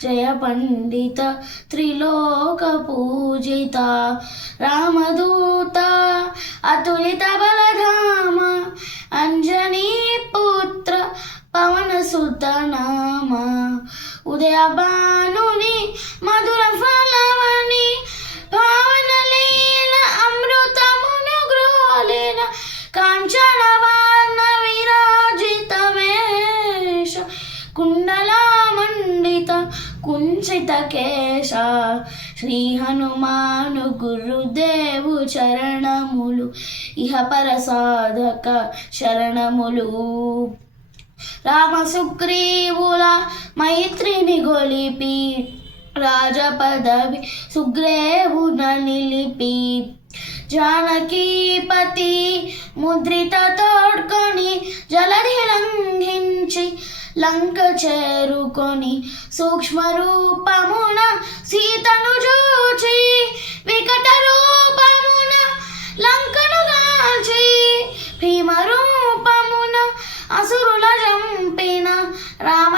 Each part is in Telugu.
జయ పండిత త్రిలోక పూజిత రామదూత అతులిత బలధామ అంజనీ పుత్ర పవన సుతనామ ఉదయ భానుని మధుర కుండలామండిత కుంచిత కేశ శ్రీ హనుమాను గురుదేవు చరణములు ఇహ పరసాధక శరణములు రామ సుగ్రీవుల మైత్రిని గొలిపి రాజపదవి సుగ్రేవున నిలిపి జానకీపతి ముద్రిత తోడ్కొని జలధి లంఘించి లంక చేరుకొని సూక్ష్మ రూపమున సీతను చూచి వికట రూపమున లంకను గాల్చి భీమ రూపమున అసురుల జంపిన రామ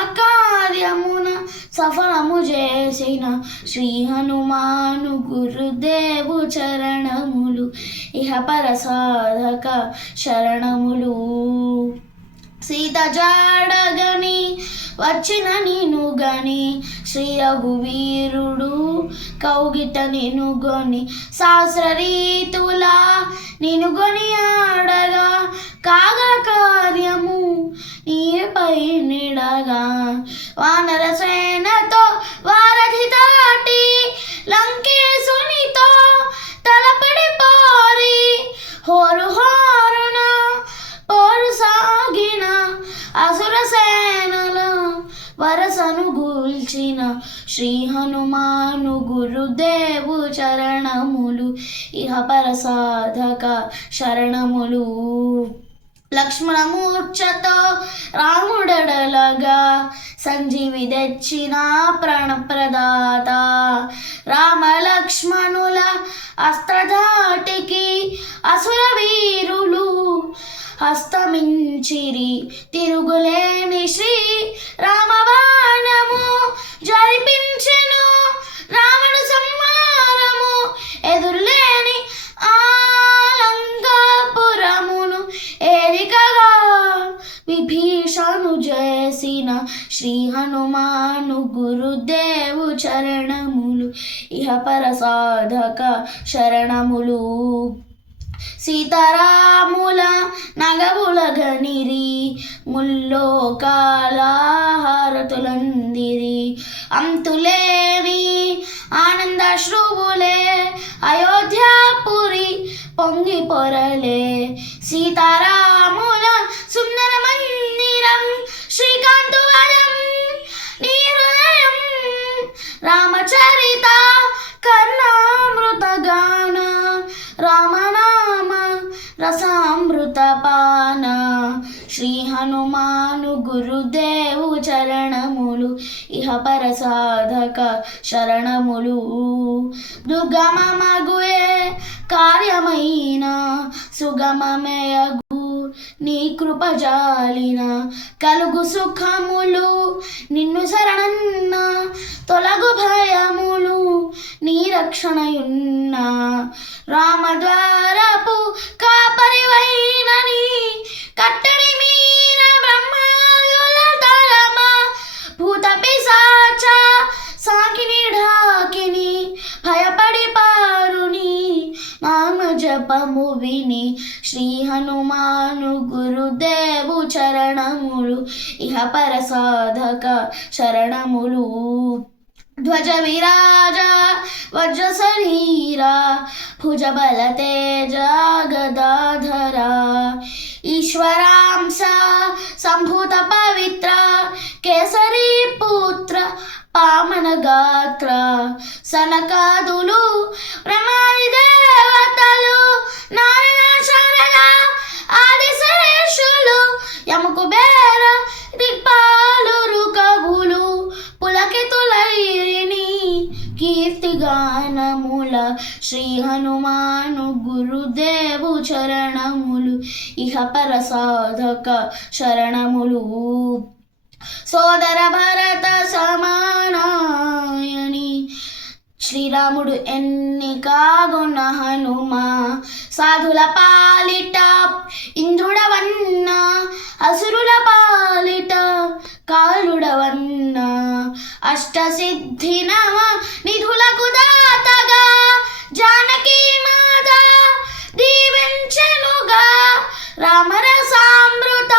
సఫలము చేసిన శ్రీ హనుమాను గురుదేవు చరణములు ఇహ పర సాధక శరణములు. సీత జాడగని వచ్చిన నేను గని శ్రీ రఘువీరుడు కౌగిట నిను గొని శాస్త్ర రీతులా నిను గొని ఆడగా కాగ కార్యము నీపై నిడగా వానర గూల్చిన శ్రీ హనుమాను గురుదేవు చరణములు ఇహ శరణములు. లక్ష్మణమూర్ఛతో రాముడడలగా సంజీవి తెచ్చిన ప్రాణప్రదాత. రామ లక్ష్మణుల అస్త్రధాటికి అసుర వీరులు హస్తమించిరి తిరుగులేని శ్రీ రామబాణము జరిపించెను రావణ సంహారము ఎదురులేని ఆలంకాపురమును ఏరికగా విభీషణు చేసిన శ్రీ హనుమాను గురుదేవు చరణములు ఇహ పర సాధక శరణములు. సీతారాముల నగవుల గనిరి ముల్లోకాలహారతులందిరి. అంతులేని ఆనందశ్రువులే అయోధ్యాపురి పొంగి పొరలే సీతారాముల సుందర మందిరం శ్రీకాంతువరం నీ హృదయం రామచరిత కర్ణామృతగా మాను హనుమాను గురుదేవు చరణములు ఇహ పర సాధక శరణములు. దుర్గమ మగుయే కార్యమైన సుగమమయగు నీ కృప జాలిన. కలుగు సుఖములు నిన్ను శరణన్న తొలగు భయములు నీ రక్షణయున్న. రామద్వార జపము విని శ్రీ హనుమాను గురుదేవు చరణములు ఇహ పరసాధక శరణములు ధ్వజ విరాజ వజ్ర శరీరా భుజ బల తేజ గదాధరా. ఈశ్వరాంశ సంభూత పవిత్ర కేసరి పుత్ర పామన గాత్ర. సనకాదులు ప్రమాణిదే కీర్తిగానముల శ్రీ హనుమాను గురుదేవు చరణములు ఇహ పర సాధక శరణములు సోదర భరత సమానాయని శ్రీరాముడు ఎన్నికాగొన్న హనుమ సాధుల పాలిట ఇంద్రుడవన్న అసురుల పాలిట కాలుడవన్న అష్టసిద్ధి నవ నిధులకు దాతగా జానకి మాత దీవించనుగా రామరసామృత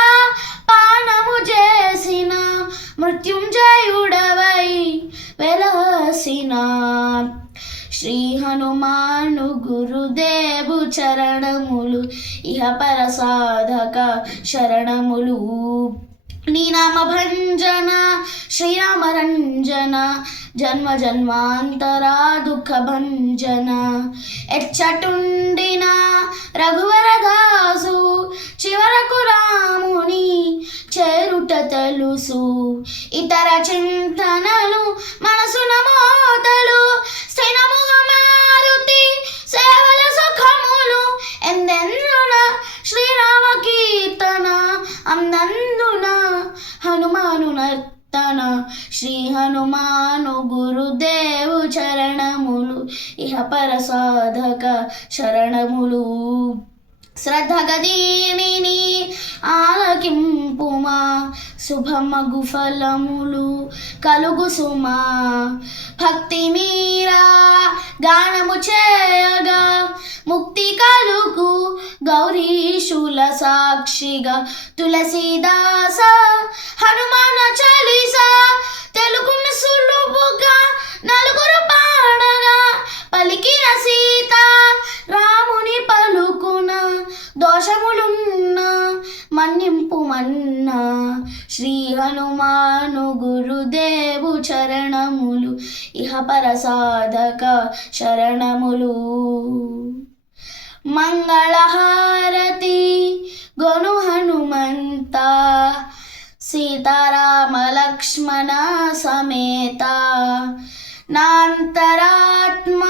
పానము చేసిన మృత్యుంజయుడవై వెలసిన శ్రీ హనుమాను గురుదేవు చరణములు ఇహ పరసాధక శరణములు. నీనామభంజన శ్రీరామరంజన భంజన జన్మ జన్మాంతరా దుఃఖ భంజన ఎచ్చటుండిన రఘువరదాసు చివరకు రాముని చేరుట తెలుసు ఇతర చింతనలు మనసున మోతలు ఇహ పర సాధక శరణములు శ్రద్ధగదీని ఆలకింపుమా శుభమగు ఫలములు కలుగు సుమా భక్తి మీరా గానము చేయగా ముక్తి కలుగు గౌరీశుల సాక్షిగా. తులసీదాస హనుమాన చాలీసా పలికిన సీత రాముని పలుకున దోషములున్న మన్నింపు మన్న. శ్రీ హనుమాను గురుదేవు చరణములు ఇహ సాధక శరణములు. మంగళహారతి గొను హనుమంత సీతారామ లక్ష్మణ సమేత. నాంతరాత్మ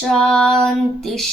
शान्तिः